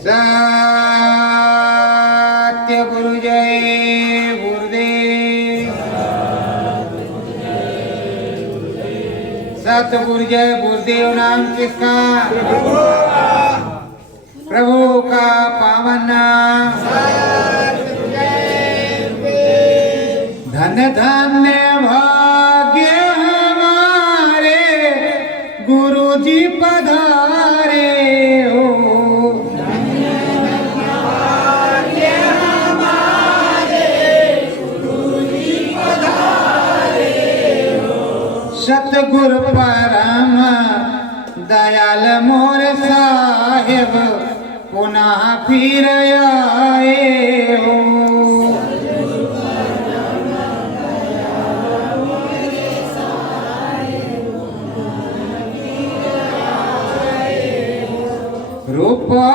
सत्य गुरु जय गुरुदेव। सतगुरु जय गुरुदेव नाम किसका? प्रभु का पावन नाम। धन धन्य भाग्य हमारे गुरु जी पधारे हो। सतगुरु परम दयाल मोर साहेब पुनः फिर आए हो।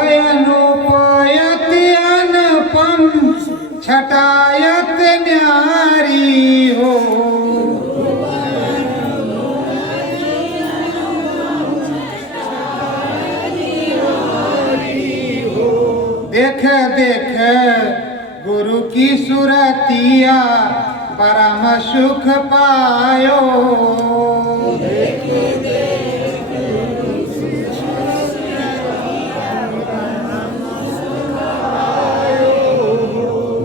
रूपयनुपयत अनुपम छटायत न्यारी हो। देख देख गुरु की सुरतिया परम सुख पायो।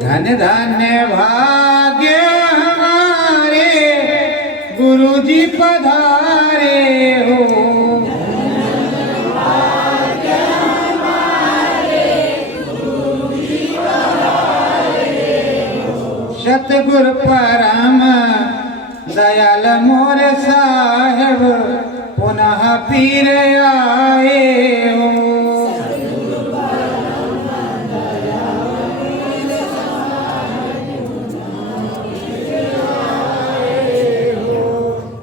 धन धन्य भाग्य हमारे गुरु जी पधारे हो। सतगुरु परम दयाल मोर साहेब पुनः फिर आए हो।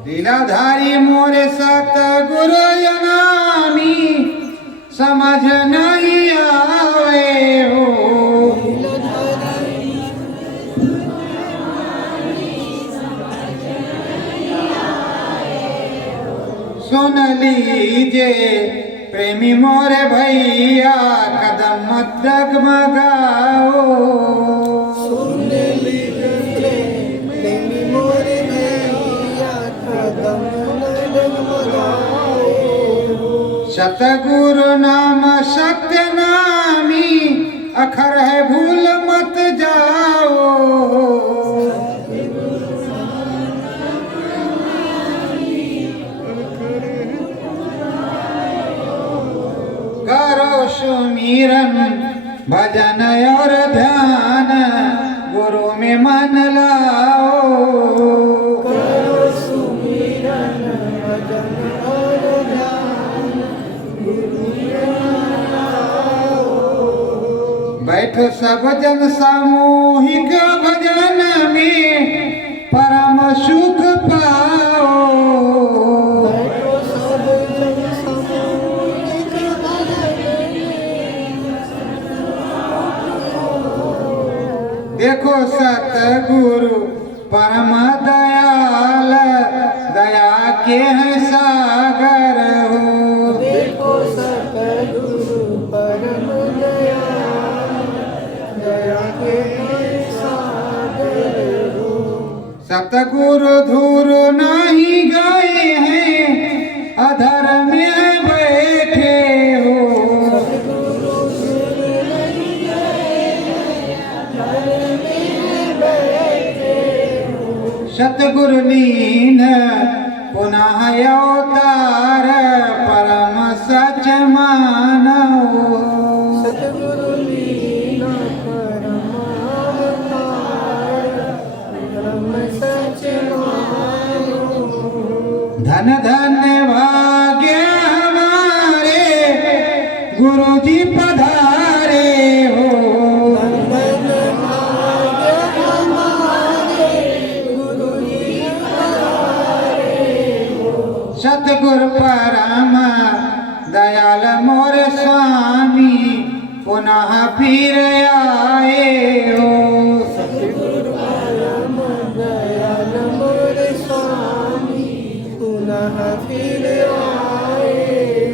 लीलाधारी मोर सतगुरु नामी समझ नहीं आवे हो। सुन लीजे प्रेमी मोरे भैया कदम मत डगमगाओ। सुन लीजे प्रेमी मोरे भैया कदम मत डगमगाओ। सतगुरु नाम सत्य नामी अखर है भूल मत जाओ। करो सुमिरन भजन और ध्यान गुरु में मन लाओ। करो सुमिरन भजन और ध्यान गुरु में मन लाओ। बैठो सब जन सामूहिक भजन में परम सुख पाओ। देखो सतगुरु परम दयाल दया के हैं सागर हो। देखो सतगुरु परम दयाल दया के हैं सागर हो। सतगुरु धूर नहीं गए हैं अधर में बैठे हो। सतगुरु लीन पुनः अवतार परम सच मानो। सतगुरु लीना परम अवतार परम सच मानो। धन धन्य भाग्य हमारे गुरु जी पधारे हो। सतगुरु परम दयाल मोर स्वामी पुनः फिर आए हो। सतगुरु परम दयाल मोर स्वामी पुनः फिर आए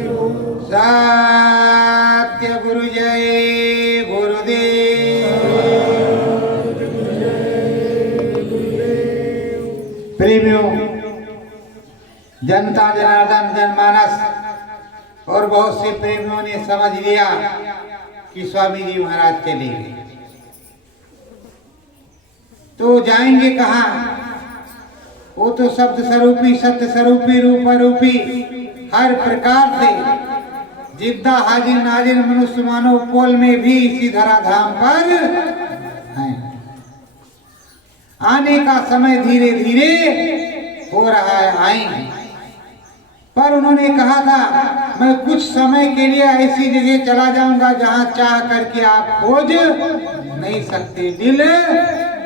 हो। सत्य गुरु जय जनता जनार्दन जनमानस और बहुत से प्रेमियों ने समझ लिया कि स्वामी जी महाराज चले गए, तो जाएंगे कहाँ? वो तो शब्द स्वरूपी, सत्य स्वरूपी, रूप रूपी हर प्रकार से जिद्दा हाजिर नाजिर मनुष्य मानव पोल में भी इसी धराधाम पर हैं। आने का समय धीरे धीरे हो रहा है, आएंगे। पर उन्होंने कहा था मैं कुछ समय के लिए ऐसी जगह चला जाऊंगा जहां चाह करके आप खोज नहीं सकते, मिल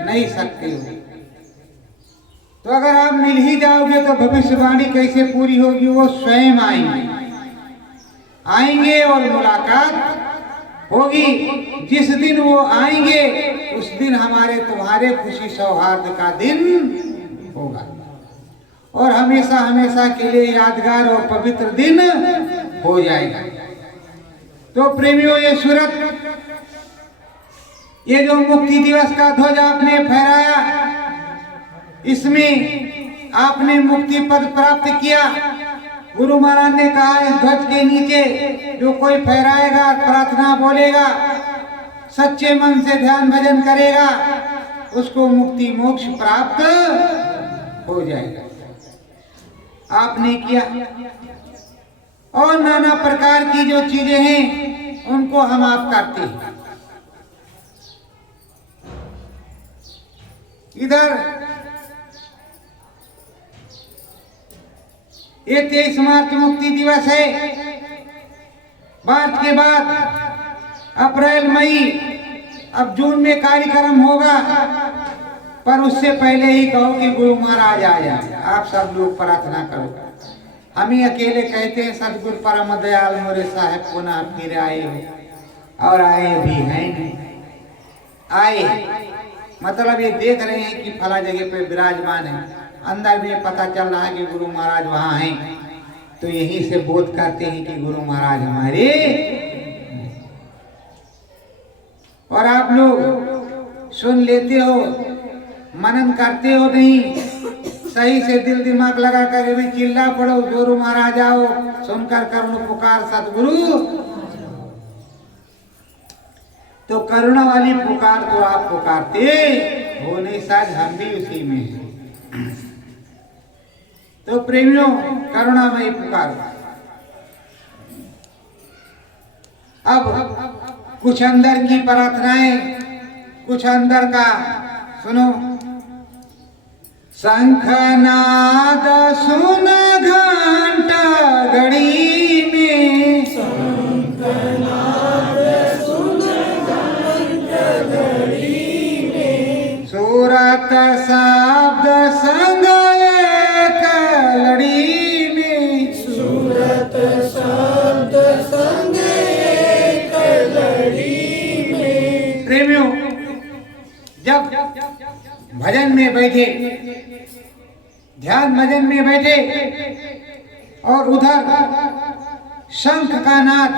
नहीं सकते हो। तो अगर आप मिल ही जाओगे तो भविष्यवाणी कैसे पूरी होगी? वो स्वयं आएंगे और मुलाकात होगी। जिस दिन वो आएंगे उस दिन हमारे तुम्हारे खुशी सौहार्द का दिन होगा और हमेशा हमेशा के लिए यादगार और पवित्र दिन हो जाएगा। तो प्रेमियों, ये सूरत, ये जो मुक्ति दिवस का ध्वज आपने फहराया, इसमें आपने मुक्ति पद प्राप्त किया। गुरु महाराज ने कहा इस ध्वज के नीचे जो कोई फहराएगा, प्रार्थना बोलेगा, सच्चे मन से ध्यान भजन करेगा, उसको मुक्ति मोक्ष प्राप्त हो जाएगा। आपने किया। और नाना प्रकार की जो चीजें हैं उनको हम आप करते हैं। इधर ये 23 मार्च मुक्ति दिवस है। मार्च के बाद अप्रैल मई, अब जून में कार्यक्रम होगा, पर उससे पहले ही कहो कि गुरु महाराज आ जाए। आप सब लोग प्रार्थना करो। हम ही अकेले कहते हैं सतगुरु परम दयाल मोरे साहेब पुनः फिर आए हो, और आए भी हैं। आए मतलब ये देख रहे हैं कि फला जगह पे विराजमान है, अंदर में पता चल रहा है कि गुरु महाराज वहां हैं, तो यहीं से बोध करते हैं कि गुरु महाराज हमारे। और आप लोग सुन लेते हो, मनन करते हो नहीं, सही से दिल दिमाग लगा कर भी चिल्ला पड़ो गुरु महाराज आओ, सुनकर करुण पुकार सतगुरु। तो करुणा वाली पुकार तो आप पुकारते हो नहीं, शायद हम भी उसी में हैं। तो प्रेमियों, करुणामयी पुकार। अब कुछ अंदर की प्रार्थनाएं, कुछ अंदर का सुनो। शंखनाद सुन घंटा घड़ी में, शंखनाद सुन घंटा घड़ी में, सूरत शब्द संग एक लड़ी में, सूरत शब्द संग एक लड़ी में। प्रेमियों, जब भजन में बैठे, ध्यान भजन में बैठे और उधर शंख का नाद,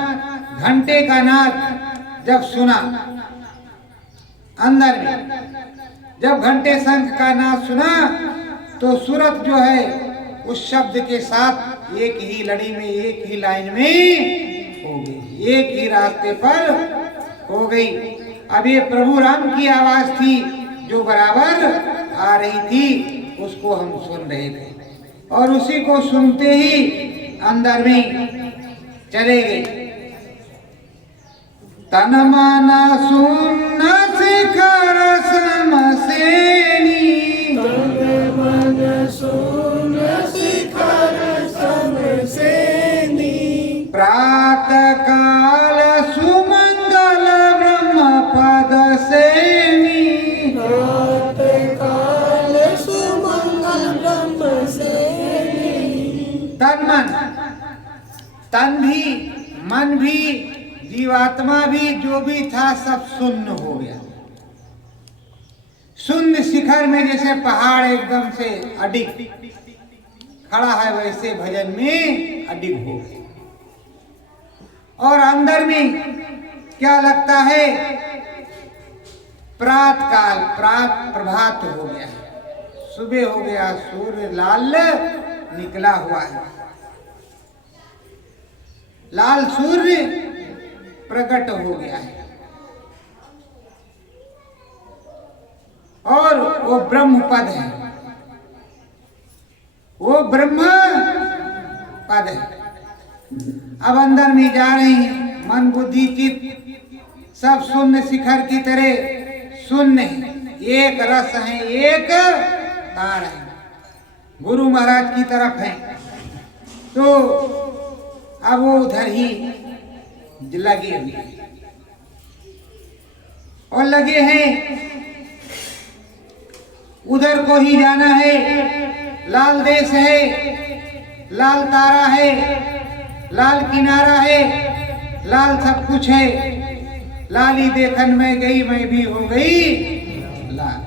घंटे का नाद जब सुना, अंदर में जब घंटे शंख का नाद सुना, तो सूरत जो है उस शब्द के साथ एक ही लड़ी में, एक ही लाइन में हो गई, एक ही रास्ते पर हो गई। अब ये प्रभु राम की आवाज थी जो बराबर आ रही थी, उसको हम सुन रहे थे और उसी को सुनते ही अंदर में चले गए। तन मन सुन शिखर समसेनी, तन मन सुन शिखर समसेनी, प्रातः काल सुमंगल ब्रह्म पद सेनी, प्रातः काल सुमंगल ब्रह्म सेनी। तन मन, तन भी मन भी जीवात्मा भी जो भी था सब शून्य हो गया। शून्य शिखर में जैसे पहाड़ एकदम से अडिग खड़ा है, वैसे भजन में अडिग हो गया। और अंदर में क्या लगता है? प्रात काल, प्रभात हो गया, सुबह हो गया, सूर्य लाल निकला हुआ है। लाल सूर्य प्रकट हो गया है और वो ब्रह्म पद है, वो ब्रह्म पद है। अब अंदर में जा रही हैं, मन बुद्धि चित्त सब शून्य शिखर की तरह शून्य है, एक रस है, एक तार है, गुरु महाराज की तरफ है। तो अब वो उधर ही लगे हुए और लगे हैं, उधर को ही जाना है। लाल देश है, लाल तारा है, लाल किनारा है, लाल सब कुछ है। लाली देखन में गई, मैं भी हो गई लाल।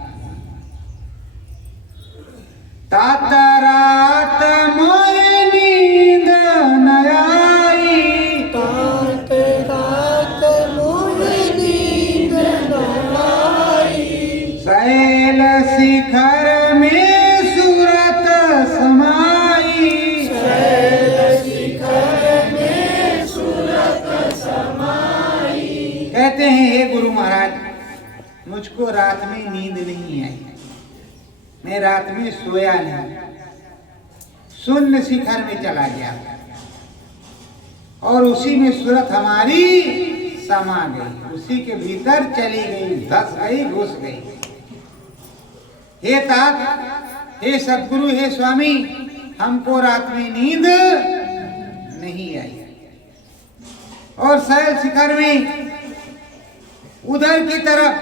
तात रात मोरे नींद न आई, तात रात मोरे नींद न आई, शैल शिखर में सूरत समाई, शैल शिखर में सूरत समाई। कहते हैं हे गुरु महाराज, मुझको रात में नींद नहीं आई, मैं रात में सोया नहीं, शून्य शिखर में चला गया और उसी में सूरत हमारी समा गई, उसी के भीतर चली गई, धस गई, घुस गई। हे तात, हे सद्गुरु, हे स्वामी, हमको रात में नींद नहीं आई। और शैल शिखर में उधर की तरफ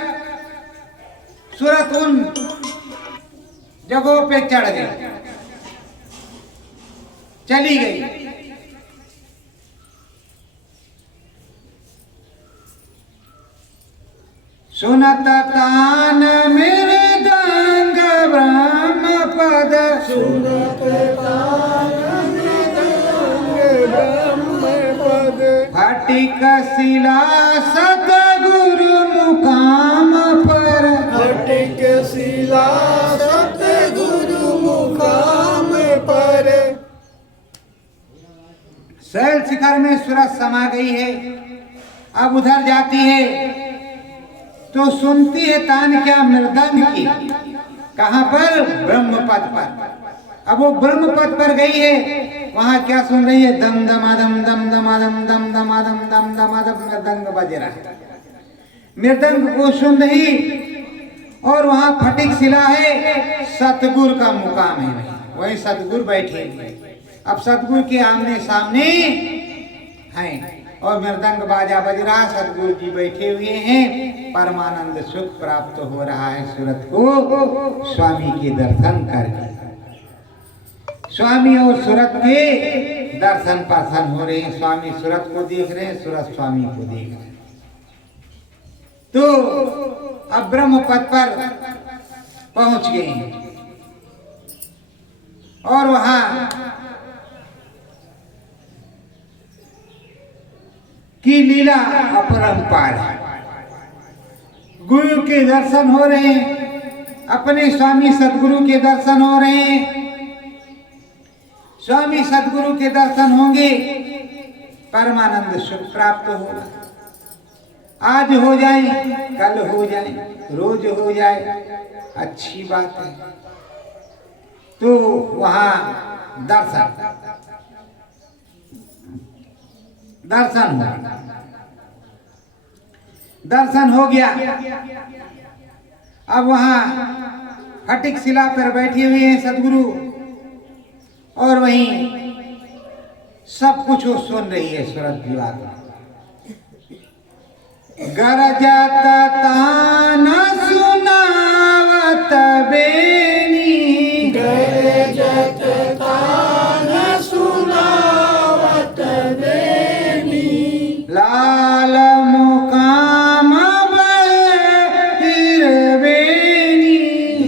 सूरत उन जगहों पे चढ़ गई, चली गई। सुनत तान मेरे दंग ब्रह्म पद, सुनत तान मृदंग ब्रह्म पद, फटिक शिला सतगुरु मुकाम पर, फटिक शिला सतगुरु मुकाम पर। शैल शिखर में सूरत समा गई है। अब उधर जाती है तो सुनती है तान क्या मृदंग की, कहां पर? ब्रह्म पद पर। अब वो ब्रह्म पद पर गई है, वहां क्या सुन रही है? दम दमादम दम दमादम दम दमादम दम दमादम मृदंग बज रहा है। मृदंग को सुन रही और वहां फटिक शिला है, सतगुरु का मुकाम है, वही सतगुरु बैठे। अब सतगुरु के आमने सामने हैं और मृदंग बाजा बज रहा, सतगुरु जी बैठे हुए हैं, परमानंद सुख प्राप्त हो रहा है सूरत को स्वामी के दर्शन करके। स्वामी और सूरत के दर्शन पासन हो रहे हैं, स्वामी सूरत को देख रहे हैं, सूरत स्वामी को देख रहे हैं। तो अब ब्रह्म पद पर पहुंच गए हैं और वहां की लीला अपरंपार है। गुरु के दर्शन हो रहे हैं, अपने स्वामी सदगुरु के दर्शन हो रहे हैं। स्वामी सदगुरु के दर्शन होंगे, परमानंद सुख प्राप्त होगा। आज हो जाए, कल हो जाए, रोज हो जाए, अच्छी बात है। तो वहां दर्शन हो गया। अब वहां फटिक शिला पर बैठे हुए हैं सदगुरु और वहीं सब कुछ वो सुन रही है सूरत विवाद। गरजत ताना सुनावत बेनी, गरजत ताना सुनावत बेनी, लाल मुकाम बहिर बेनी,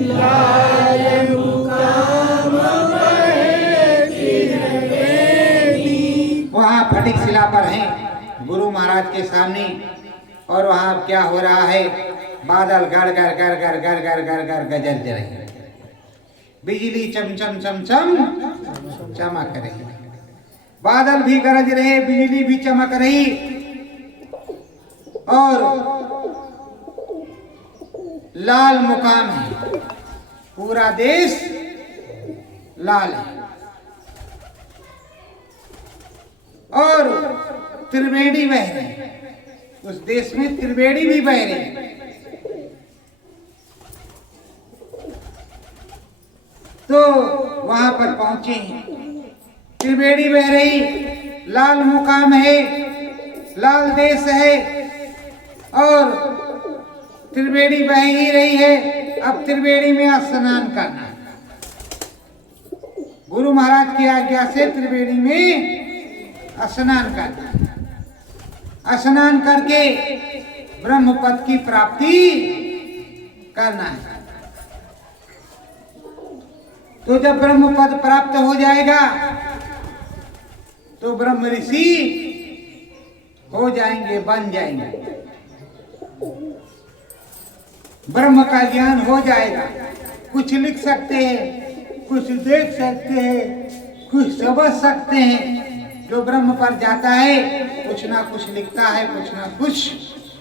लाल मुकाम बहिर बेनी। वहाँ फटिक शिला पर हैं गुरु महाराज के सामने और वहाँ क्या हो रहा है? बादल गड़ गड़ गड़ गड़ गड़ गड़ गड़ गड़ गजर रहे, बिजली चमचम चमचम चमक रही, बादल भी गरज रहे, बिजली भी चमक रही, और लाल मुकाम है, पूरा देश लाल है, और त्रिवेणी बह रही, उस देश में त्रिवेणी भी बह रही। तो वहां पर पहुंचे हैं, त्रिवेणी बह रही, लाल मुकाम है, लाल देश है, और त्रिवेणी बह ही रही है। अब त्रिवेणी में स्नान करना, गुरु महाराज की आज्ञा से त्रिवेणी में स्नान करना, स्नान करके ब्रह्म पद की प्राप्ति करना है। तो जब ब्रह्म पद प्राप्त हो जाएगा तो ब्रह्म ऋषि हो जाएंगे, बन जाएंगे, ब्रह्म का ज्ञान हो जाएगा, कुछ लिख सकते हैं, कुछ देख सकते हैं, कुछ समझ सकते हैं। जो ब्रह्म पर जाता है कुछ ना कुछ लिखता है, कुछ ना कुछ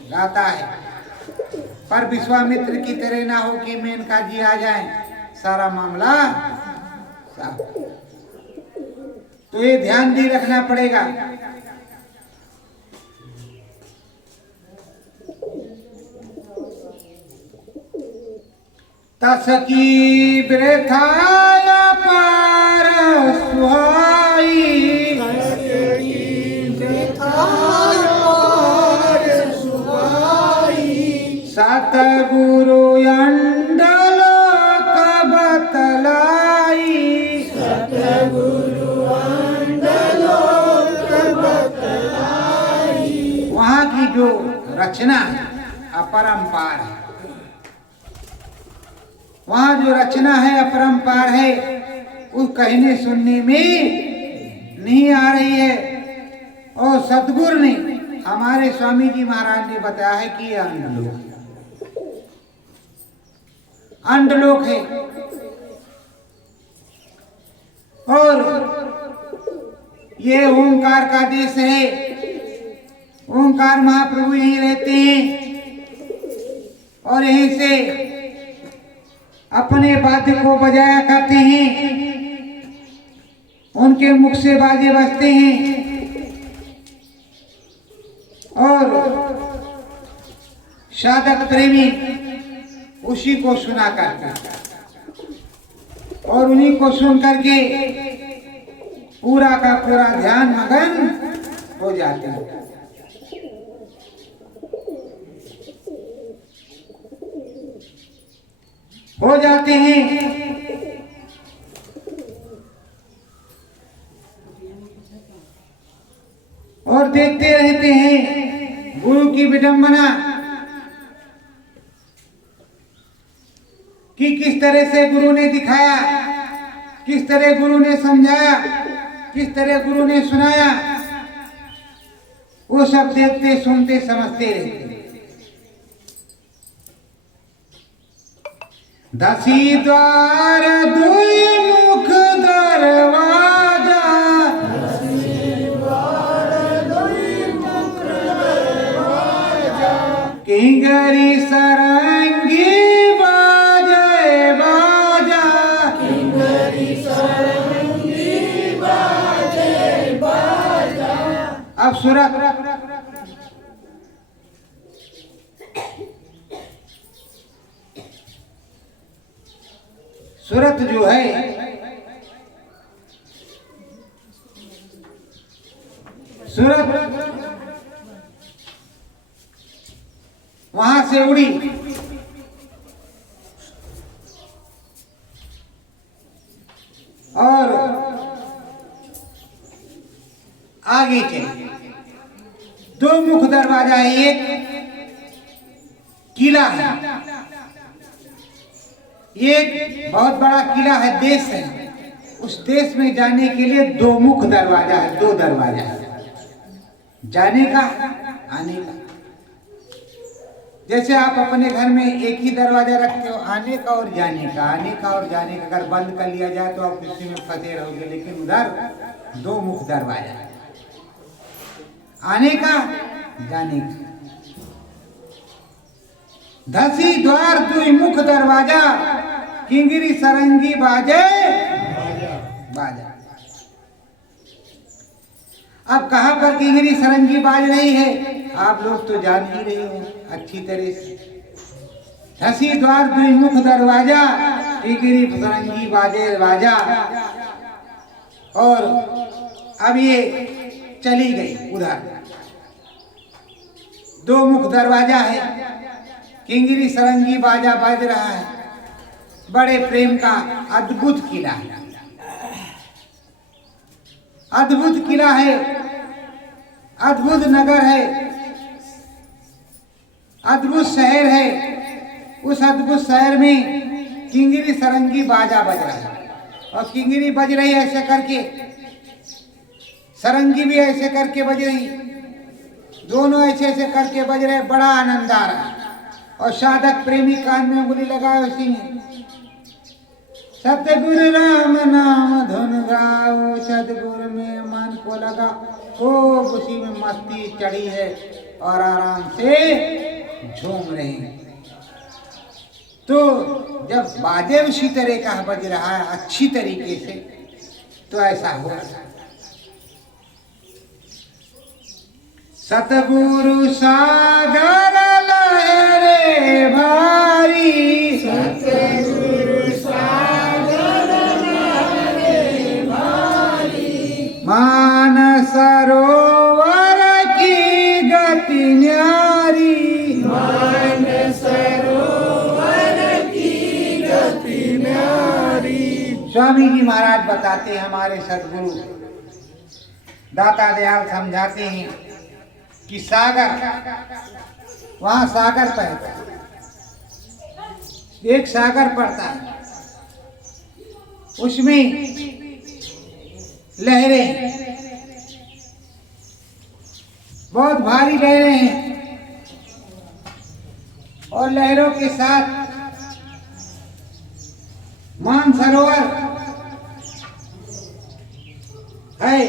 गाता है। पर विश्वामित्र की तरह ना हो कि मेनका जी आ जाएं, सारा मामला साफ। तो ये ध्यान भी रखना पड़ेगा। तस की वृथाया पार सुहाई, सतगुरु अंडल बतलाई, वहां की जो रचना है अपरंपार है, वहां जो रचना है अपरंपार है, वो कहने सुनने में नहीं आ रही है। और सतगुरु ने, हमारे स्वामी जी महाराज ने बताया है कि यह अंडलोक है, अंडलोक है। और ये ओंकार का देश है, ओंकार महाप्रभु यहीं रहते हैं, और यहीं से अपने वाद्य को बजाया करते हैं, उनके मुख से बाजे बजते हैं, और साधक प्रेमी उसी को सुना करते हैं, और उन्हीं को सुन करके पूरा का पूरा ध्यान मगन हो जाते हैं। हो जाते हैं। और देखते रहते हैं गुरु की विडंबना कि किस तरह से गुरु ने दिखाया, किस तरह गुरु ने समझाया, किस तरह गुरु ने सुनाया, वो सब देखते सुनते समझते रहते। दसी द्वार दुई मुख दरवाजा, किंगरी सरंगी बाजे बाजा, अब सूरत सूरत जो है सूरत वहां से उड़ी और आगे चली। दो मुख दरवाजा है, एक किला है, एक बहुत बड़ा किला है, देश है। उस देश में जाने के लिए दो मुख दरवाजा है, दो दरवाजा है, जाने का आने का। जैसे आप अपने घर में एक ही दरवाजा रखते हो, आने का और जाने का, आने का और जाने का। अगर बंद कर लिया जाए तो आप उसी में फंसे रहोगे, लेकिन उधर दो मुख दरवाजा है, आने का जाने का। धसी द्वार दुई मुख दरवाजा, किंगरी सरंगी बाजे बाजा। अब कहां पर किंगरी सरंगी बाज रही है आप लोग तो जान ही रहे हो अच्छी तरह से। धसी द्वार दुई मुख दरवाजा, किंगरी सरंगी बाजे बाजा। और अब ये चली गई उधर, दो मुख दरवाजा है, किंगरी सरंगी बाजा बाज रहा है। बड़े प्रेम का अद्भुत किला है, अद्भुत किला है, अद्भुत नगर है, अद्भुत शहर है। उस अद्भुत शहर में किंगरी सरंगी बाजा बज रहा है, और किंगरी बज रही है ऐसे करके, सरंगी भी ऐसे करके बज रही, दोनों ऐसे ऐसे करके बज रहे। बड़ा आनंद आ रहा है, और साधक प्रेमी कान में उंगली लगाए उसी में, सतगुरु राम नाम धुन गाओ, सतगुरु में मन को लगा। खूब उसी में मस्ती चढ़ी है और आराम से झूम रहे हैं। तो जब बाजे उसी तरह का बज रहा है अच्छी तरीके से, तो ऐसा हो। सतगुरु सागर लहरे भारी, सतगुरु सागर लहरे भारी, मान सरोवर की गति न्यारी, मान सरोवर की गति न्यारी। स्वामी जी महाराज बताते हैं, हमारे सदगुरु दाता दयाल समझाते हैं कि सागर, वहां सागर पड़ता है, एक सागर पड़ता है, उसमें लहरें, बहुत भारी लहरें हैं, और लहरों के साथ मानसरोवर है।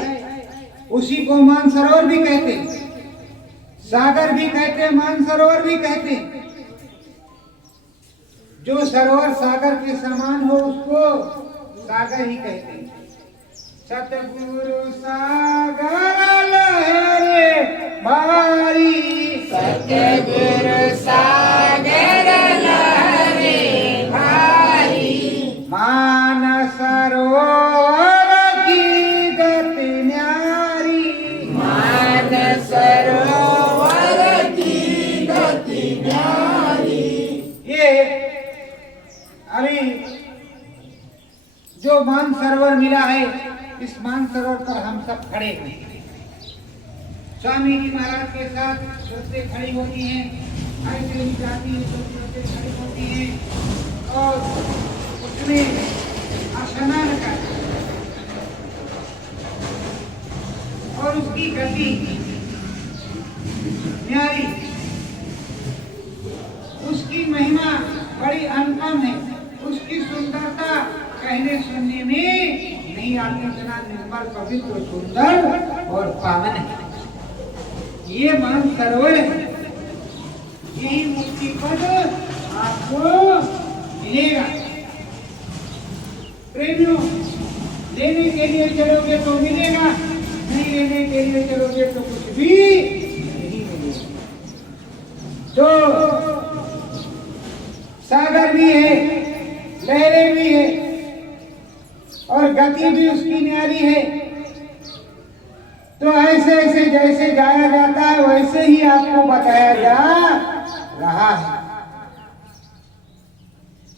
उसी को मानसरोवर भी कहते हैं, सागर भी कहते हैं, मानसरोवर भी कहते हैं। जो सरोवर सागर के समान हो उसको सागर ही कहते हैं। सतगुरु सागर लहरे भारी, सतगुरु सागर लहरे भारी, मान सरोवर की गति न्यारी, मान सरोवर की गति न्यारी। ये अभी जो मानसरोवर मिला है, इस मानसरोवर पर हम सब खड़े हैं। स्वामी जी महाराज के साथ औरतें खड़ी होती हैं, ऐसे ही जाती हैं तो औरतें खड़ी होती हैं, और उसमें स्नान करते हैं, और उसकी गति न्यारी, उसकी महिमा बड़ी अनुपम है, उसकी सुंदरता कहने सुनने में नहीं आती, इतना निर्मल पवित्र सुंदर और पावन है। ये मानसरोवर है, यही मुक्ति पद आपको मिलेगा। प्रेमियों, लेने के लिए चलोगे तो मिलेगा, नहीं लेने के लिए चलोगे तो कुछ भी नहीं मिलेगा। तो सागर भी है, लहरें भी है, और गति भी उसकी न्यारी है। तो ऐसे ऐसे जैसे जाया जाता है वैसे ही आपको बताया जा रहा है।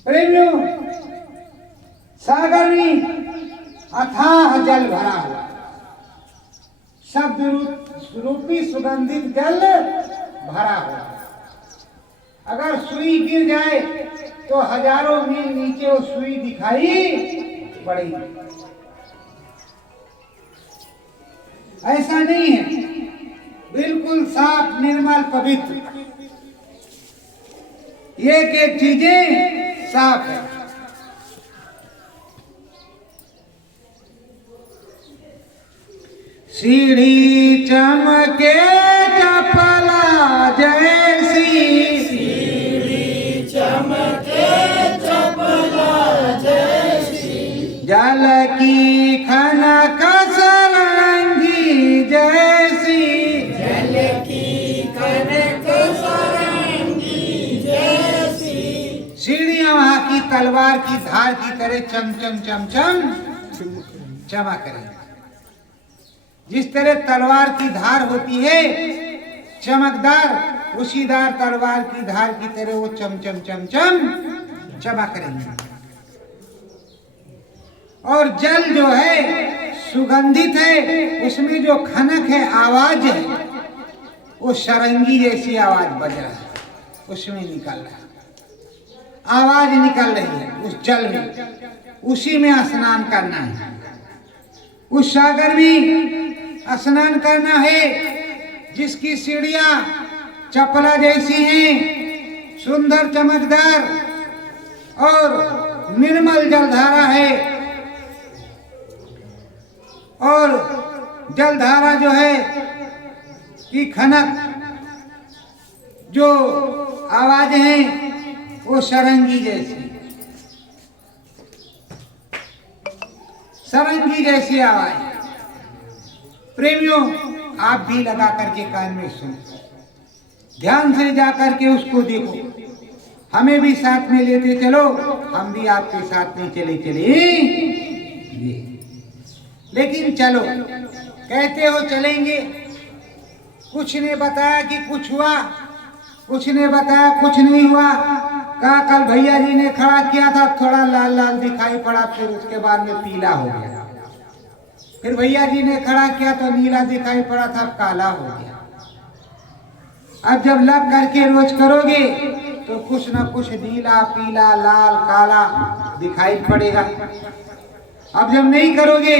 प्रेमियों, सागर में अथाह जल भरा हुआ, शब्द रूपी सुगंधित जल भरा हुआ। अगर सुई गिर जाए तो हजारों मील नीचे वो सुई दिखाई पड़ेगी। ऐसा नहीं है, बिल्कुल साफ निर्मल पवित्र। एक एक चीजें साफ है। सीढ़ी चमके चपला जैसी, चमके चपला जैसी, जल की खनक सरंगी जैसी, जल की कनक सरंगी जैसी। सीढ़ियां वहां की तलवार की धार की तरह चम चम चम चम चमक रही। जिस तरह तलवार की धार होती है चमकदार, उसीदार तलवार की धार की तरह वो चम चम चम चम चमक रही है। और जल जो है सुगंधित है, उसमें जो खनक है, आवाज है, वो सरंगी जैसी आवाज बज रहा है, उसमें निकल रहा है, आवाज निकल रही है उस जल में। उसी में स्नान करना है, उस सागर में स्नान करना है जिसकी सीढ़ियां चपला जैसी हैं, सुंदर चमकदार और निर्मल जलधारा है। और जलधारा जो है की खनक जो आवाजें हैं वो सरंगी जैसी, सरंगी जैसी आवाज। प्रेमियों, आप भी लगा करके कान में सुनो, ध्यान से जा करके उसको देखो, हमें भी साथ में लेते चलो, हम भी आपके साथ में चले चले। लेकिन चलो, कहते हो चलेंगे, कुछ ने बताया कि कुछ हुआ, कुछ ने बताया कुछ नहीं हुआ। कहा कल भैया जी ने खड़ा किया था, थोड़ा लाल लाल दिखाई पड़ा, फिर उसके बाद में पीला हो गया। फिर भैया जी ने खड़ा किया तो नीला दिखाई पड़ा था, अब काला हो गया। अब जब लग करके रोज करोगे तो कुछ ना कुछ नीला पीला लाल काला दिखाई पड़ेगा। अब जब नहीं करोगे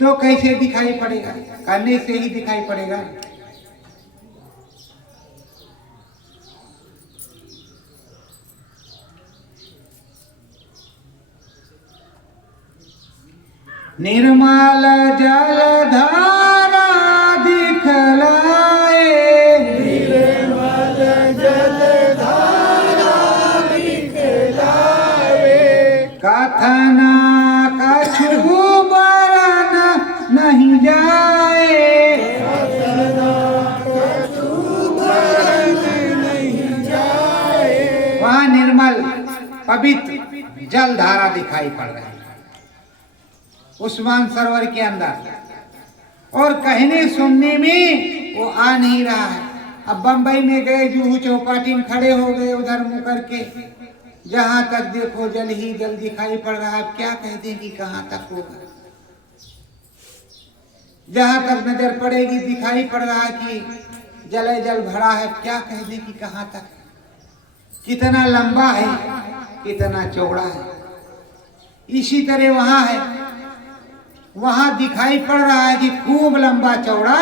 तो कैसे दिखाई पड़ेगा? करने से ही दिखाई पड़ेगा। निर्मल जलधारा दिखलाए, निर्मल जलधारा दिखलाए, कथना कछु बरन नहीं जाए, कथना कछु बरन नहीं जाए। वहाँ निर्मल पवित्र जलधारा दिखाई पड़ रही है उस मानसरोवर के अंदर, और कहने सुनने में वो आ नहीं रहा है। अब बंबई में गए, जूहू चौपाटी में खड़े हो गए उधर मुंह करके, जहां तक देखो जल ही जल दिखाई पड़ रहा है। क्या कहते हैं कि कहां तक होगा? जहां तक नजर पड़ेगी दिखाई पड़ रहा है कि जल जल भरा है। क्या कह दे कि कहां तक, कितना लंबा है, कितना चौड़ा है। इसी तरह वहां है, वहां दिखाई पड़ रहा है कि खूब लंबा चौड़ा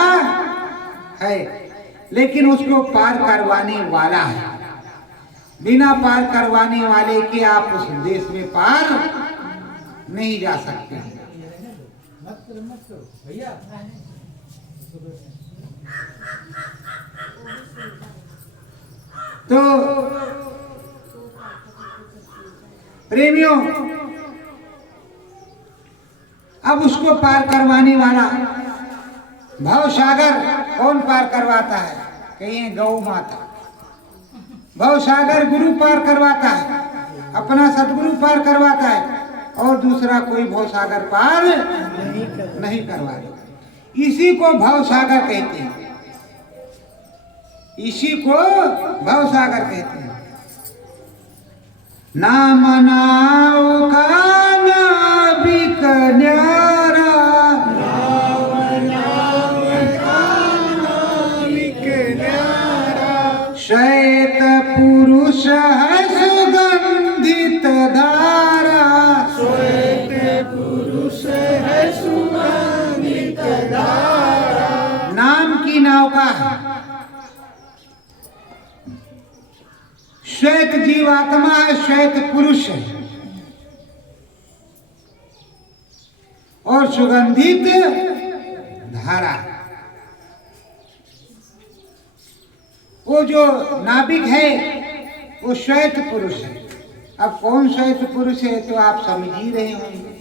है, लेकिन उसको पार करवाने वाला है। बिना पार करवाने वाले के आप उस देश में पार नहीं जा सकते। तो प्रेमियों, अब उसको पार करवाने वाला भव सागर कौन पार करवाता है? कहिए गौ माता। भव सागर गुरु पार करवाता है, अपना सदगुरु पार करवाता है, और दूसरा कोई भव सागर पार नहीं करवाता। इसी को भव सागर कहते हैं, इसी को भव सागर कहते हैं। नाम नाव का नाविक न्यारा, नाम नाम का नाविक न्यारा, श्वेत पुरुष है सुगंधित धारा, श्वेत पुरुष है सुगंधित धारा। नाम की नाव का श्वेत जीवात्मा है, श्वेत पुरुष है, और सुगंधित धारा। वो जो नाभिक है वो श्वेत पुरुष है। अब कौन श्वेत पुरुष है तो आप समझ ही रहे होंगे।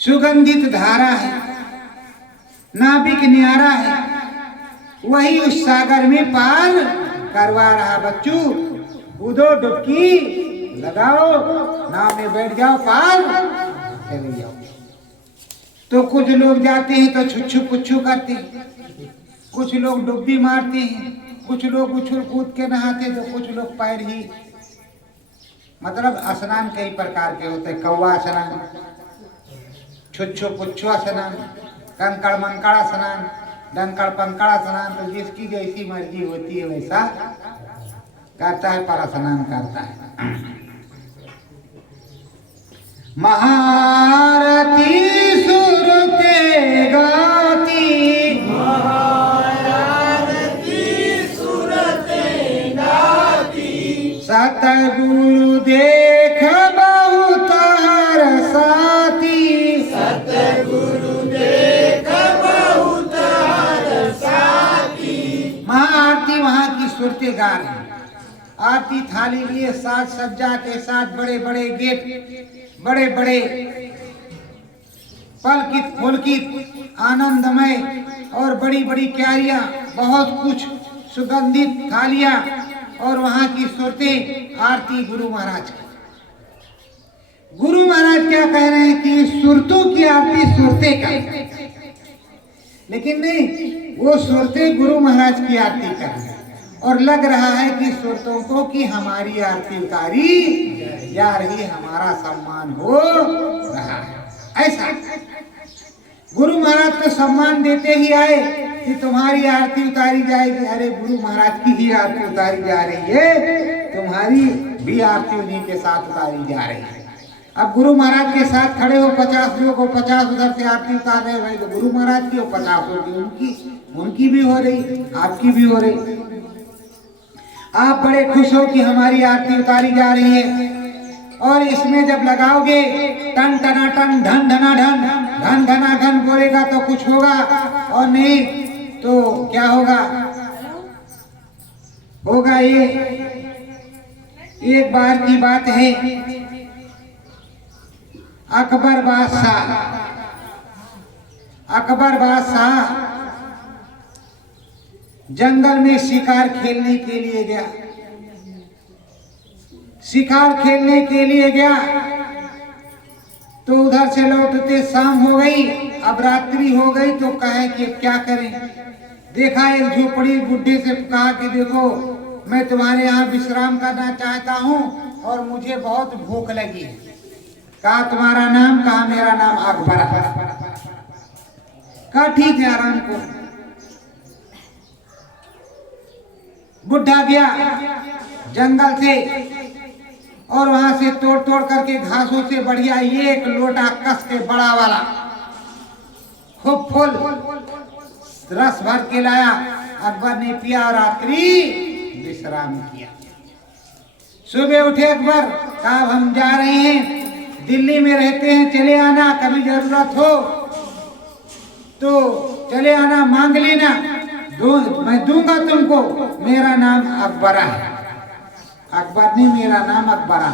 सुगंधित धारा है, नाभिक न्यारा है, वही उस सागर में पार करवा रहा। बच्चों कूदो, डुबकी लगाओ, नाव में बैठ जाओ, पार चले जाओ। तो कुछ लोग जाते हैं तो छुच्छू पुच्छू करते हैं, कुछ लोग डुबकी मारते हैं, कुछ लोग उछल कूद के नहाते, तो कुछ लोग पैर ही, मतलब स्नान कई प्रकार के होते हैं। कौवा स्नान, छुच्छू पुच्छू स्नान, कंकड़ मंकड़ स्नान, डंकड़ पंकड़ स्नान। तो जिसकी जैसी मर्जी होती है वैसा करता है, पर स्नान करता है। महारती सुरते गाती, सतगुरु देख बहुत हरसाती, सतगुरु देख बहुत हरसाती। महाआरती वहां की सुरते गा रही। आरती थाली लिए साज सज्जा के साथ, बड़े बड़े गेट, बड़े बड़े पलकित पुलकित आनंदमय, और बड़ी बड़ी क्यारियां, बहुत कुछ सुगंधित थालियां, और वहां की सुरतें। आरती गुरु महाराज की। गुरु महाराज क्या कह रहे हैं कि सुरतों की आरती सुरते का, लेकिन नहीं, वो सुरतें गुरु महाराज की आरती कर रहे हैं। और लग रहा है कि सुरतों को कि हमारी आरती उतारी जा रही, हमारा सम्मान हो रहा है। ऐसा गुरु महाराज तो सम्मान देते ही आए कि तुम्हारी आरती उतारी जाएगी। अरे गुरु महाराज की ही आरती उतारी जा रही है, तुम्हारी भी आरती उन्हीं के साथ उतारी जा रही है। अब गुरु महाराज के साथ खड़े हो 50 लोग, 50 उधर से आरती उतार रहे भाई, तो गुरु महाराज की और 50 होगी, उनकी भी हो रही, आपकी भी हो रही। आप बड़े खुश हो कि हमारी आरती उतारी जा रही है। और इसमें जब लगाओगे टन टना टन, धन धना धन, धन धना धन बोलेगा तो कुछ होगा, और नहीं तो क्या होगा? होगा ये। एक बार की बात है, अकबर बादशाह जंगल में शिकार खेलने के लिए गया। शिकार खेलने के लिए गया तो उधर से लौटते शाम हो गई, अब रात्रि हो गई, तो कहे कि क्या करें। देखा एक झोपड़ी, बुढ़े से कहा कि देखो मैं तुम्हारे यहाँ विश्राम करना चाहता हूँ और मुझे बहुत भूख लगी है। कहा तुम्हारा नाम? कहा मेरा नाम अकबर। कहा ठीक है, आराम को। बुढ़ा गया जंगल से और वहां से तोड़ तोड़ करके घासों से बढ़िया एक लोटा कस के बड़ा वाला खूब फुल रस भर के लाया। अकबर ने पिया और रात्रि विश्राम किया। सुबह उठे अकबर, कहा हम जा रहे हैं, दिल्ली में रहते हैं, चले आना, कभी जरूरत हो तो चले आना, मांग लेना, मैं दूंगा तुमको। मेरा नाम अकबरा है। अकबर ने मेरा नाम अकबरा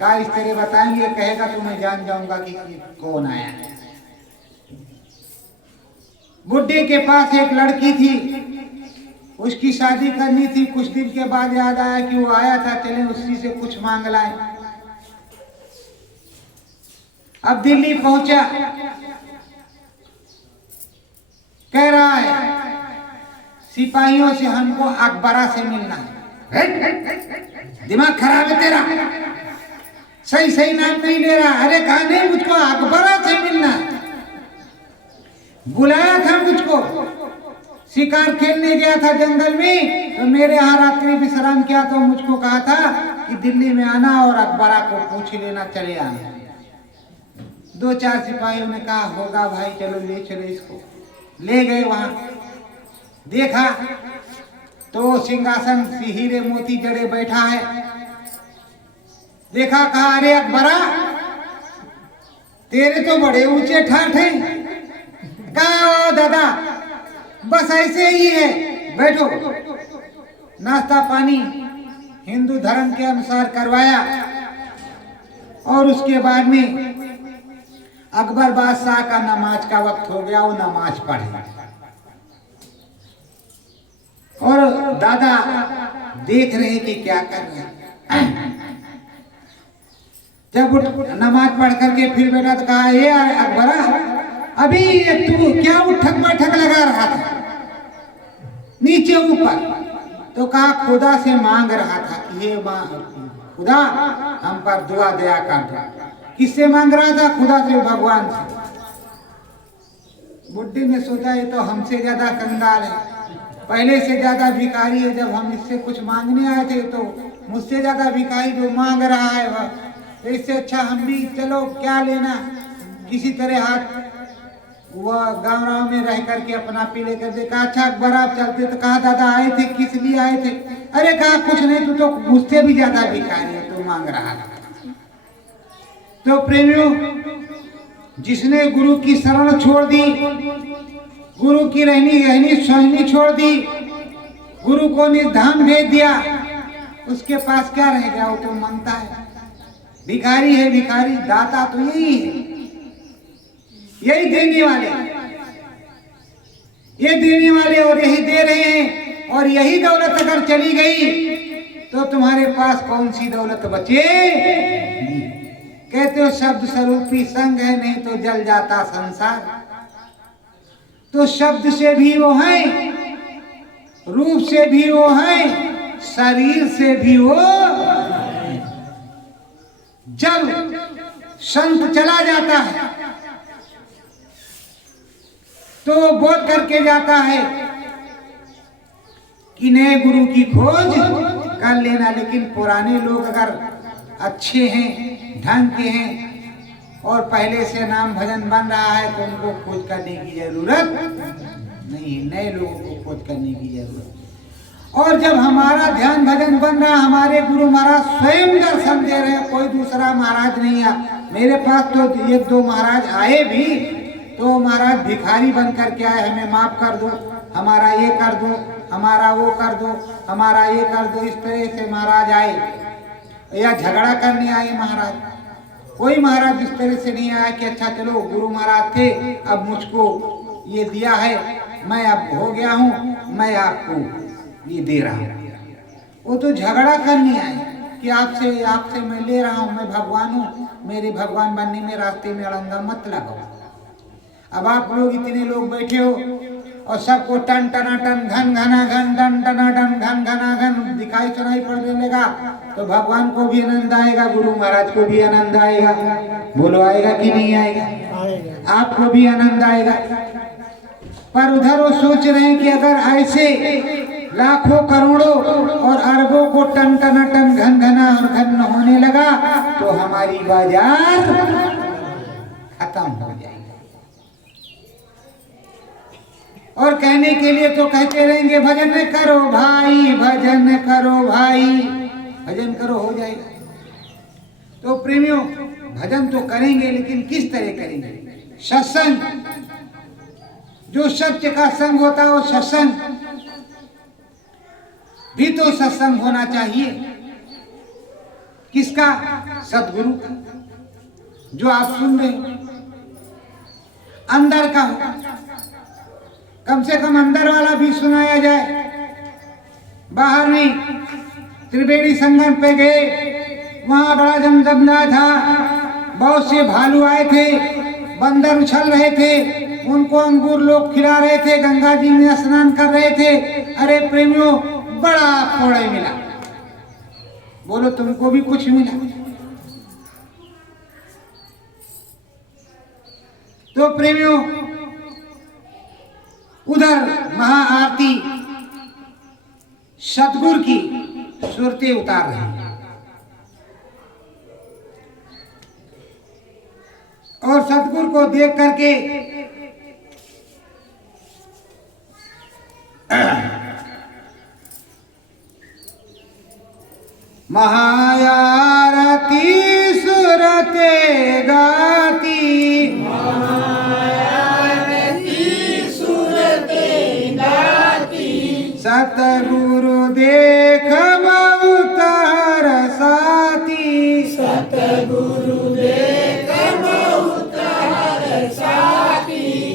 कहा। इस तरह बताएंगे, कहेगा तो मैं जान जाऊंगा कि कौन आया है। बुड्ढे के पास एक लड़की थी, उसकी शादी करनी थी। कुछ दिन के बाद याद आया कि वो आया था, चले उसी से कुछ मांग लाए। अब दिल्ली पहुंचा, कह रहा है सिपाहियों से हमको अकबरा से मिलना है। दिमाग खराब है तेरा, सही सही नाम नहीं ले रहा। अरे कहा नहीं, मुझको अकबरा से मिलना है। बुलाया था मुझको, शिकार खेलने गया था जंगल में, तो मेरे यहाँ रात्रि विश्राम किया, तो मुझको कहा था कि दिल्ली में आना और अकबरा को पूछ लेना, चले आना। 2-4 सिपाहियों ने कहा होगा भाई, चलो ले चलो इसको। ले गए वहां, देखा तो सिंहासन से हीरे मोती जड़े बैठा है। देखा, कहा अरे अकबरा, तेरे तो बड़े ऊंचे ठाठ हैं। कहा ओ दादा, बस ऐसे ही है, बैठो। नाश्ता पानी हिंदू धर्म के अनुसार करवाया और उसके बाद में अकबर बादशाह का नमाज का वक्त हो गया, वो नमाज पढ़े। और दादा देख रहे कि क्या कर रहे हैं। जब नमाज पढ़ करके फिर बैठा तो कहा, ये अकबरा, अभी तू क्या उठक बैठक लगा रहा था नीचे ऊपर? तो कहा, खुदा से मांग रहा था कि ये खुदा हम पर दुआ दया कर दो। किससे मांग रहा था? खुदा से, भगवान से। बुड्ढी ने सोचा ये तो हमसे ज्यादा कंगाल है, पहले से ज्यादा भिखारी है। जब हम इससे कुछ मांगने आए थे तो मुझसे ज्यादा भिखारी जो मांग रहा है वह, तो इससे अच्छा हम भी, चलो क्या लेना, किसी तरह हाथ वह गाँव में रह करके अपना पी लेकर देखा। अच्छा अकबर आप चलते? तो कहा, दादा आए थे, किस लिए आए थे? अरे कहा, कुछ नहीं, तू तो मुझसे भी ज्यादा भिखारी है, तो मांग रहा था। तो प्रेमियों, जिसने गुरु की शरण छोड़ दी, गुरु की रहनी रहनी सहनी छोड़ दी, गुरु को निर्धाम भेज दिया, उसके पास क्या रह गया? वो तो मांगता है, भिखारी है भिखारी। दाता तो यही है, यही देने वाले, ये देने वाले और यही दे रहे हैं। और यही दौलत अगर चली गई तो तुम्हारे पास कौन सी दौलत बचे? कहते हो शब्द स्वरूपी संग है, नहीं तो जल जाता संसार। तो शब्द से भी वो है, रूप से भी वो है, शरीर से भी वो। जब संत चला जाता है तो बोल करके जाता है कि नए गुरु की खोज कर लेना। लेकिन पुराने लोग अगर अच्छे हैं, ढंग के हैं और पहले से नाम भजन बन रहा है तो उनको खोज करने की जरूरत नहीं, नए लोगों को खोज करने की जरूरत। और जब हमारा ध्यान भजन बन रहा, हमारे गुरु महाराज स्वयं दर्शन दे रहे हैं, कोई दूसरा महाराज नहीं है। मेरे पास तो एक दो महाराज आए भी तो महाराज भिखारी बन करके आए, हमें माफ कर दो, हमारा ये कर दो, हमारा वो कर दो, हमारा ये कर दो। इस तरह से महाराज आए, या झगड़ा करने आए महाराज। कोई महाराज इस तरह से नहीं आया कि अच्छा चलो गुरु महाराज थे, अब मुझको ये दिया है, मैं अब हो गया हूँ, मैं आपको ये दे रहा हूँ। वो तो झगड़ा करने आए कि आपसे मैं ले रहा हूँ, मैं भगवान हूँ, मेरे भगवान बनने में रास्ते में अड़ंगा मत लगाओ। अब आप लोग इतने लोग बैठे हो और सबको टन टना टन घन घना घन टन टना टन घन घना घन दिखाई सुनाई पड़ने लगा तो भगवान को भी आनंद आएगा, गुरु महाराज को भी आनंद आएगा। बोलो आएगा कि नहीं आएगा? आपको भी आनंद आएगा। पर उधर वो सोच रहे हैं कि अगर ऐसे लाखों करोड़ों और अरबों को टन टना टन घन घना और घन होने लगा तो हमारी बाजार खत्म हो जाएगी। और कहने के लिए तो कहते रहेंगे भजन करो भाई, भजन करो भाई, भजन करो, हो जाएगा। तो प्रेमियों, भजन तो करेंगे लेकिन किस तरह करेंगे? सत्संग, जो सत्य का संग होता है वो सत्संग भी तो सत्संग होना चाहिए। किसका? सतगुरु का, जो आप सुन रहे अंदर का हो। कम से कम अंदर वाला भी सुनाया जाए। बाहर नहीं, त्रिवेणी संगम पे गए, वहां बड़ा जमजमना था, बहुत से भालू आए थे, बंदर उछल रहे थे, उनको अंगूर लोग खिला रहे थे, गंगा जी में स्नान कर रहे थे। अरे प्रेमियों, बड़ा फोड़े मिला। बोलो तुमको भी कुछ मिला? तो प्रेमियों, उधर महाआरती सतगुरु की सुरतें उतार रहे हैं और सतगुरु को देख करके महायारती सुरते गाती, सतगुरु देख बहुत हरसाती,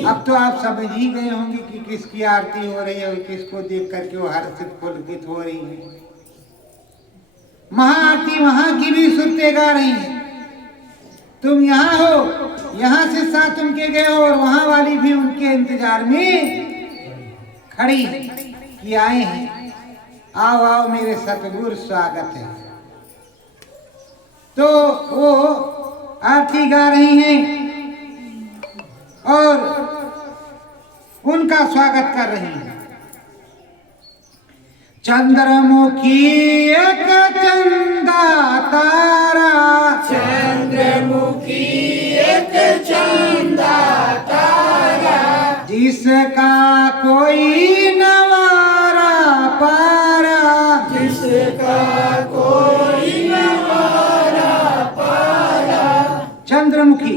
अब तो आप समझ ही गए होंगे कि किसकी आरती हो रही है और किसको देख करके वो हर्षित पुलकित हो रही है। महाआरती वहां की भी सुरते गा रही है। तुम यहाँ हो, यहाँ से साथ उनके गए हो और वहां वाली भी उनके इंतजार में खड़ी है कि आए हैं, आओ आओ मेरे सतगुरु स्वागत है। तो वो आरती गा रही हैं और उनका स्वागत कर रही हैं। चंद्रमुखी एक चंदा तारा, चंद्रमुखी एक चंदा तारा, जिसका कोई नवारा पारा, जिसका कोई नवारा पारा। चंद्रमुखी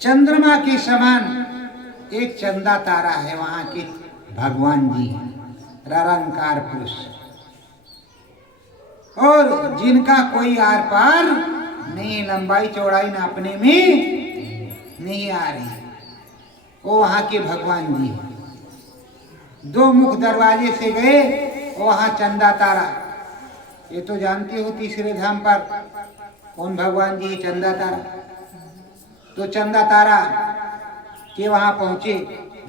चंद्रमा के समान एक चंदा तारा है वहां के भगवान जी, निरंकार पुरुष, और जिनका कोई आर पार नहीं, लंबाई चौड़ाई नापने में नहीं आ रही, वो वहां के भगवान जी। दो मुख दरवाजे से गए, वहां चंदा तारा, ये तो जानते हो तीसरे धाम पर कौन भगवान जी, चंदा तारा। तो चंदा तारा के वहां पहुंचे,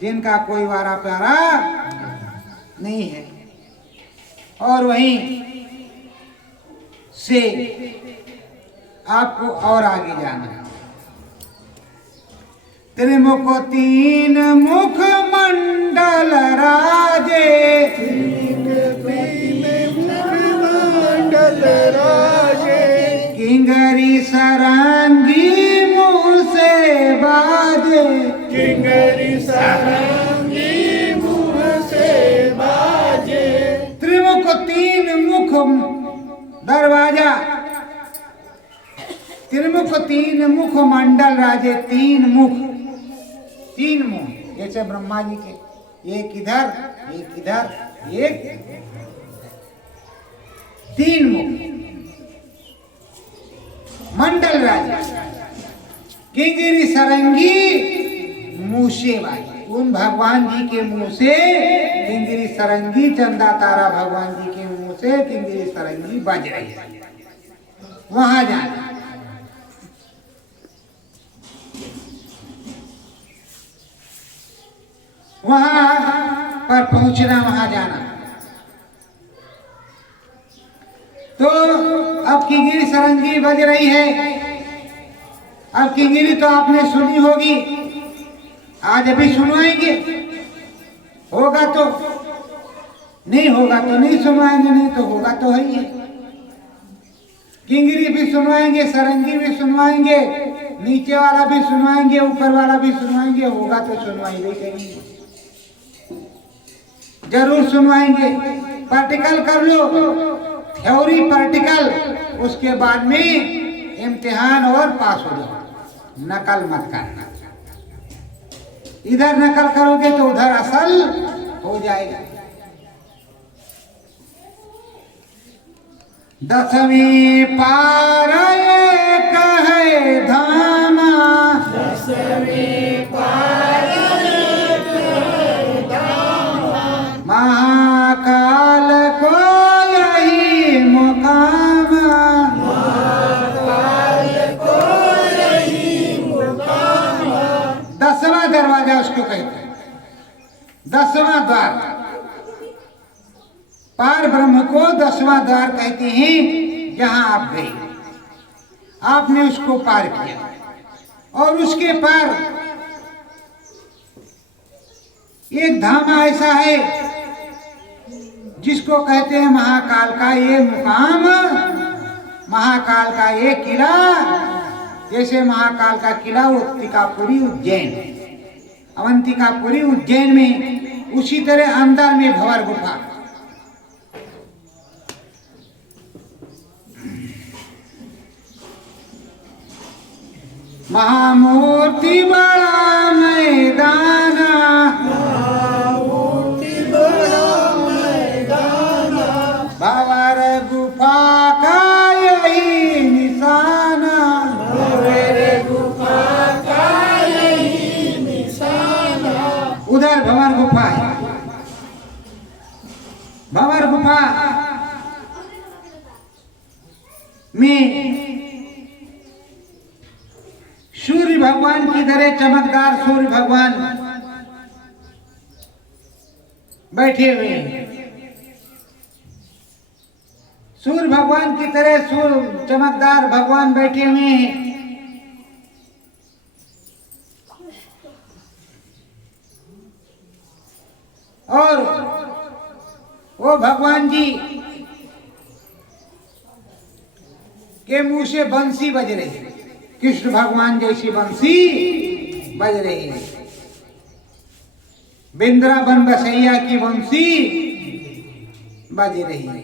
जिनका कोई वारा प्यारा नहीं है, और वहीं से आपको और आगे जाना है। त्रिमुख तीन मुख मंडल राजे, मंडल राजे, किंगरी सरांगी मुंह से बाजे, किंगरी सारंगी मुँह से बाजे। त्रिमुख तीन मुख दरवाजा, त्रिमुख तीन मुख मंडल राजे, तीन मुख, तीन मुख, जैसे ब्रह्मा जी के, एक इधर एक इधर, एक तीन मुख मंडल राजा, किंगरी सरंगी मूसे वाली, उन भगवान जी के मुंह से किंगरी सरंगी, चंदा तारा भगवान जी के मुंह से किंगरी सरंगी बज रही है। वहां जाना, वहां पर पहुंचना, वहां जाना। तो अब किंगरी सरंगी बज रही है। अब किंगरी तो आपने सुनी होगी, आज अभी सुनवाएंगे, होगा तो, नहीं होगा तो नहीं सुनवाएंगे, नहीं तो होगा तो है ही है। किंगरी भी सुनवाएंगे, सरंगी भी सुनवाएंगे, नीचे वाला भी सुनवाएंगे, ऊपर वाला भी सुनवाएंगे, होगा तो सुनवाएंगे करेंगे, जरूर सुनवाएंगे। प्रैक्टिकल कर लो, थ्योरी प्रैक्टिकल, उसके बाद में इम्तिहान और पास हो जाओ। नकल मत करना, इधर नकल करोगे तो उधर असल हो जाएगा। 10वीं पार एक है धामा, 10वीं पार एक है धामा, महाकाल को यही मुकाम, महाकाल को यही मुकाम। 10वां दरवाजा उसको कहते हैं, 10वां द्वार, पार ब्रह्म को 10वां द्वार कहते हैं। जहां आप गए, आपने उसको पार किया, और उसके पार एक धामा ऐसा है जिसको कहते हैं महाकाल का ये मुकाम, महाकाल का ये किला। जैसे महाकाल का किला अवंतिकापुरी उज्जैन, अवंतिकापुरी उज्जैन में, उसी तरह अंदर में भंवर गुफा, महामूर्ति बड़ा मैदाना, महामूर्ति बड़ा मैदाना, भंवर गुफा का यही निशाना, भंवर गुफा का यही निशाना। उधर भंवर गुफा है। भंवर गुफा में सूर्य भगवान की तरह चमकदार सूर्य भगवान बैठे हुए हैं। सूर्य भगवान की तरह सूर्य चमकदार भगवान बैठे हुए हैं। और वो भगवान जी के मुंह से बंसी बज रही है, कृष्ण भगवान जैसी बंसी बज रही है। वृंदावन बसैया की बंसी बज रही है।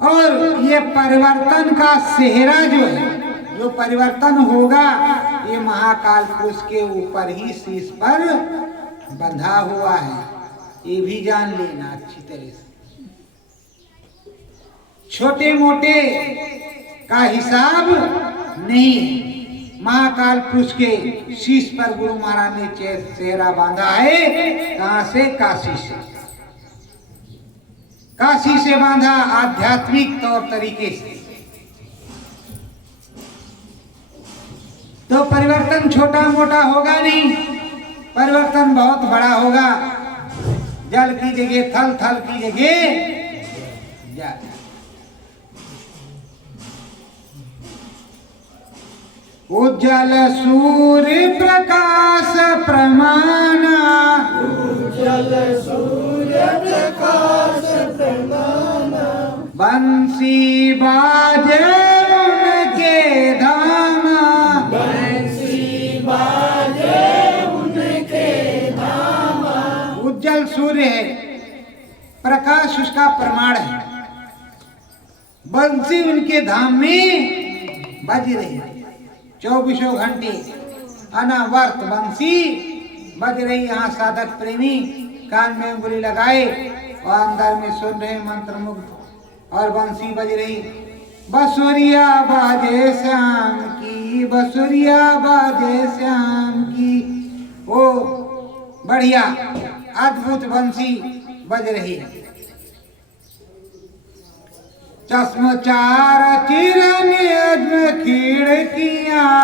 और ये परिवर्तन का सेहरा जो है, जो परिवर्तन होगा, ये महाकाल पुरुष के ऊपर ही शीश पर बंधा हुआ है। ये भी जान लेना अच्छी तरह से। छोटे मोटे का हिसाब नहीं। महाकाल पुरुष के शीश पर गुरु महाराज ने चेहरा बांधा है। कहां से? काशी से। काशी से बांधा, आध्यात्मिक तौर तरीके से। तो परिवर्तन छोटा मोटा होगा नहीं, परिवर्तन बहुत बड़ा होगा। जल की जगह थल, थल की जगह जल। उज्जल सूर्य प्रकाश प्रमाना, उज्जल सूर्य प्रकाश प्रमाना, बंसी बाजे उनके धामा, बंसी बाजे उनके धामा। उज्जल सूर्य है, प्रकाश उसका प्रमाण है। बंसी उनके धाम में बज रही है। 24 घंटे अनावर्त बंसी बज रही। यहाँ साधक प्रेमी कान में उंगली लगाए और अंदर में सुन रहे मंत्र मुग्ध, और बंसी बज रही। बसुरिया बाजे श्याम की, बसुरिया बाजे श्याम की। वो बढ़िया अद्भुत बंसी बज रही है। चश्म चार चिरन खिड़कियां,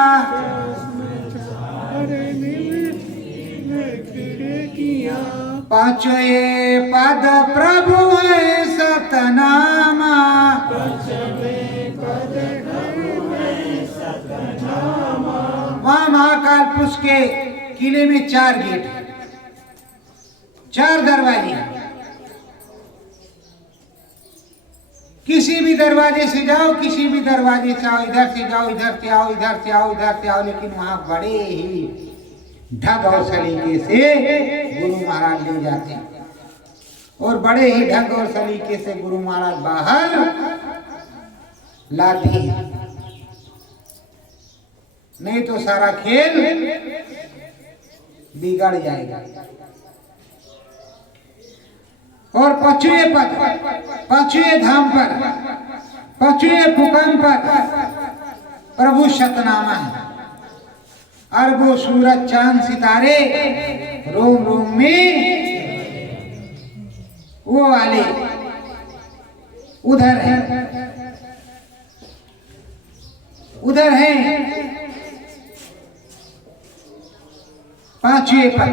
पांचों ये पद प्रभु है सतनामा, वहां महाकाल पुरुष के किले में 4 गेट है, 4 दरवाजे। किसी भी दरवाजे से जाओ, किसी भी दरवाजे से आओ, इधर से जाओ, इधर से आओ, इधर से आओ, इधर से आओ। लेकिन वहां बड़े ही ढंग और सलीके से गुरु महाराज ले जाते हैं, और बड़े ही ढंग और सलीके से गुरु महाराज बाहर लाते हैं। नहीं तो सारा खेल बिगड़ जाएगा। और 5वें पद, 5वें धाम पर, 5वें मुकाम पर प्रभु शतनामा है। अरबों सूरज चांद सितारे रोम रोम में वो वाले उधर है, उधर है 5वें पद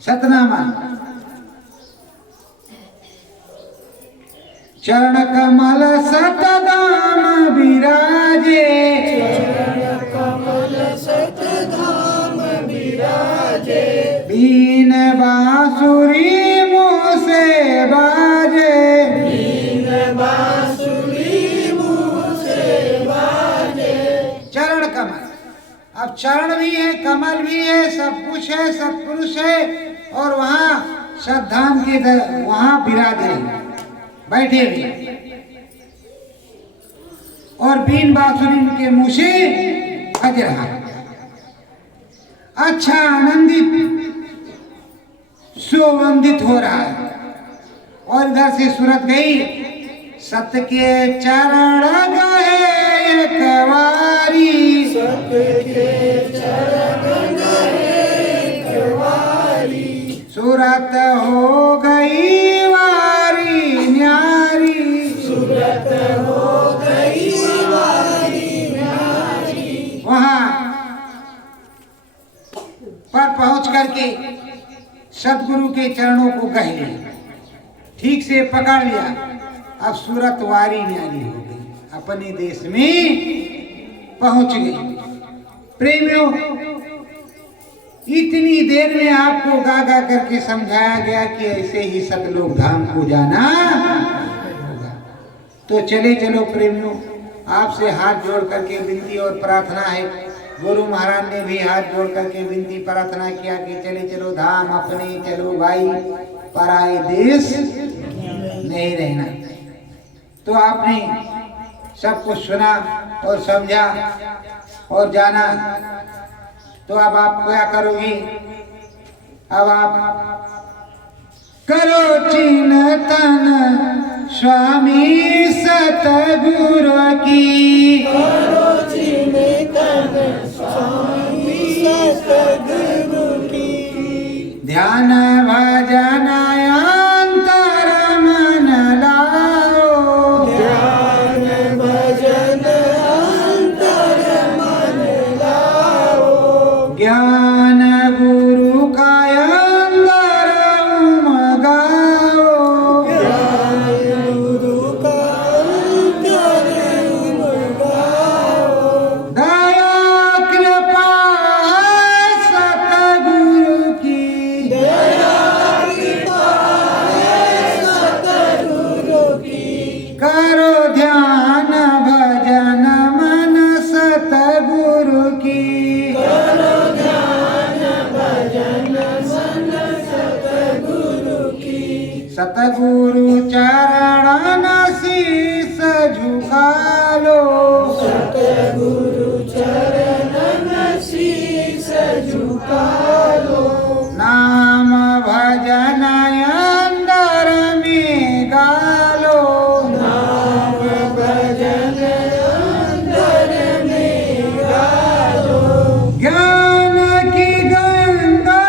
सतनामा। चरण कमल सतधाम विराजे, चरण कमल सतधाम विराजे, बीन बांसुरी मुँह से बाजे, बीन बांसुरी मुँह से बाजे। चरण कमल, अब चरण भी है, कमल भी है, सब कुछ है, सत्पुरुष है। और वहाँ सतधाम के वहाँ विराज रहे, बैठे हुए। और बीन बांसुरी उनके मुंह से बज रहा। अच्छा आनंदित सुवंदित हो रहा है। और इधर से सूरत गई, सत्य के चरण गए एक वारी, सत्य के चरण गए एक वारी, सूरत हो गई वारी न्यारी, सूरत हो गई वारी न्यारी। वहां पर पहुंच करके सदगुरु के चरणों को कह लिया, ठीक से पकड़ लिया। अब सूरत वारी न्यारी हो गई, अपने देश में पहुंच गई। प्रेमियों, इतनी देर में आपको गा गा करके समझाया गया कि ऐसे ही सतलोक धाम को जाना होगा। तो चले चलो प्रेमियों, आपसे हाथ जोड़ करके विनती और प्रार्थना है। गुरु महाराज ने भी हाथ जोड़ करके विनती प्रार्थना किया कि चले चलो धाम अपने चलो भाई, पराए देश नहीं रहना। तो आपने सब कुछ सुना और समझा और जाना। तो अब आप क्या करोगे? अब आप करो चिंतन स्वामी सतगुरु की, करो चिंतन स्वामी सतगुरु की, ध्यान भजन अंतर मन लाओ, ध्यान भजन अंतर मन लाओ, ज्ञान गुरु का अंदर उमगाओ, ज्ञान गुरु का अंतर उमगाओ, दया कृपा सतगुरु की, दया कृपा है सतगुरु की, करो ध्यान भजन मन सतगुरु की, करो ध्यान भजन मन सतगुरु की, सतगुरु चरण शीस झुका लो, सतगुरु चरणन शीस झुका लो, नाम भजन अंदर में गालो, नाम भजन अंदर में गालो, ज्ञान की गंगा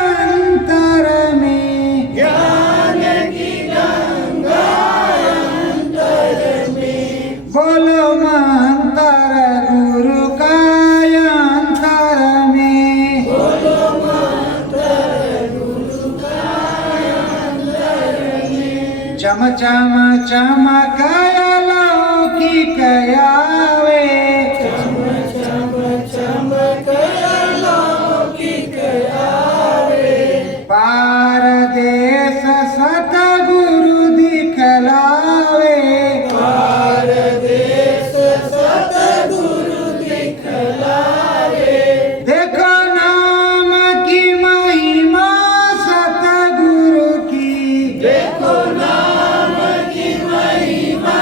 अंतर में, ज्ञान की गंगा अंतर में, बोलो मंत्र गुरु का अंतर में, बोलो मंत्र गुरु का अंतर में, चम चम चमकाया लौकिक आवे, चम चम चमक लौकिक आवे, पार देश सतगुरु दिखलावे, पार देश सतगुरु दिखलावे, देखो नाम की महिमा सतगुरु की, देखो नाम की महिमा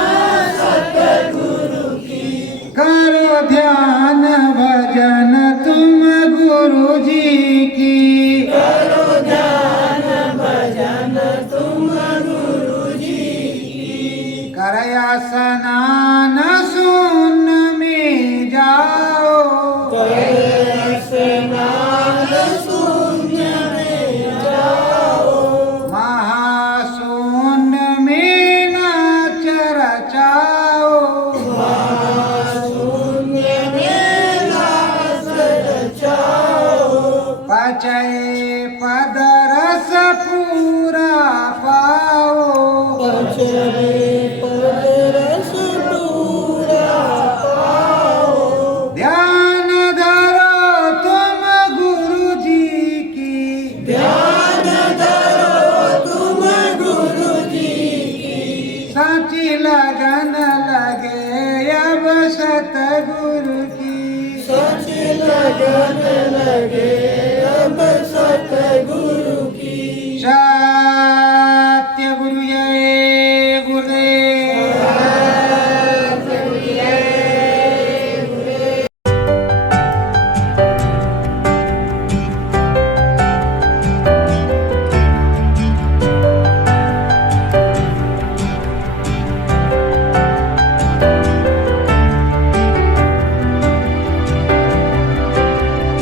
सतगुरु की, करो ध्यान भजन तुम गुरु जी की, करो ध्यान भजन तुम गुरु जी की, करया स्नान शून्य में जाओ, स्नान शून्य में जाओ, महाशून्य में नाच रचाओ, शून्य में नाच रचाओ, पचय पद रस पूरा पाओ, पचरे पद रस पूरा पाओ, ध्यान धरो तुम गुरु जी की, ध्यान धरो तुम गुरु जी की, साची लगन लगे अब सतगुरु की, सच लगन लगे अब सतगुरु की, सत्य गुरु जय गुरुदेव।